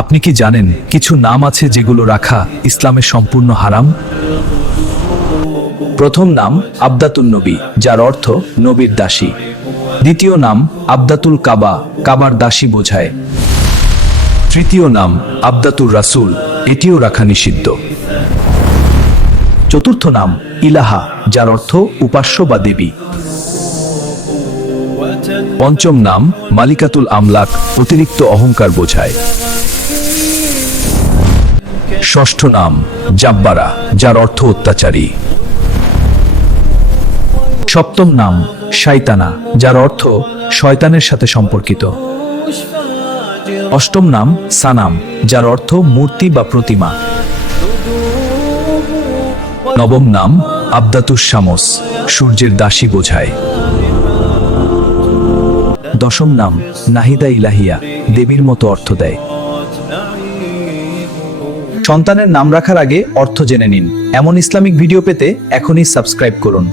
আপনি কি জানেন কিছু নাম আছে যেগুলো রাখা ইসলামে সম্পূর্ণ হারাম? প্রথম নাম আবদাতুন নবী, যার অর্থ নবীর দাসী। দ্বিতীয় নাম আবদাতুল কাবা, কাবার দাসী বোঝায়। তৃতীয় নাম আবদাতুর রাসূল, এটিও রাখা নিষিদ্ধ। চতুর্থ নাম ইলাহা, যার অর্থ উপাস্য বা দেবী। পঞ্চম নাম মালিকাতুল আমলাক, অতিরিক্ত অহংকার বোঝায়। ষষ্ঠ নাম জাব্বারা, যার অর্থ অত্যাচারী। সপ্তম নাম শাইতানা, যার অর্থ শয়তানের সাথে সম্পর্কিত। অষ্টম নাম সানাম, যার অর্থ মূর্তি বা প্রতিমা। নবম নাম আবদাতুস শামস, সূর্যের দাসী বোঝায়। দশম নাম নাহিদা ইলাহিয়া, দেবীর মতো অর্থ দেয়। সন্তানের নাম রাখার আগে অর্থ জেনে নিন। এমন ইসলামিক ভিডিও পেতে এখনই সাবস্ক্রাইব করুন।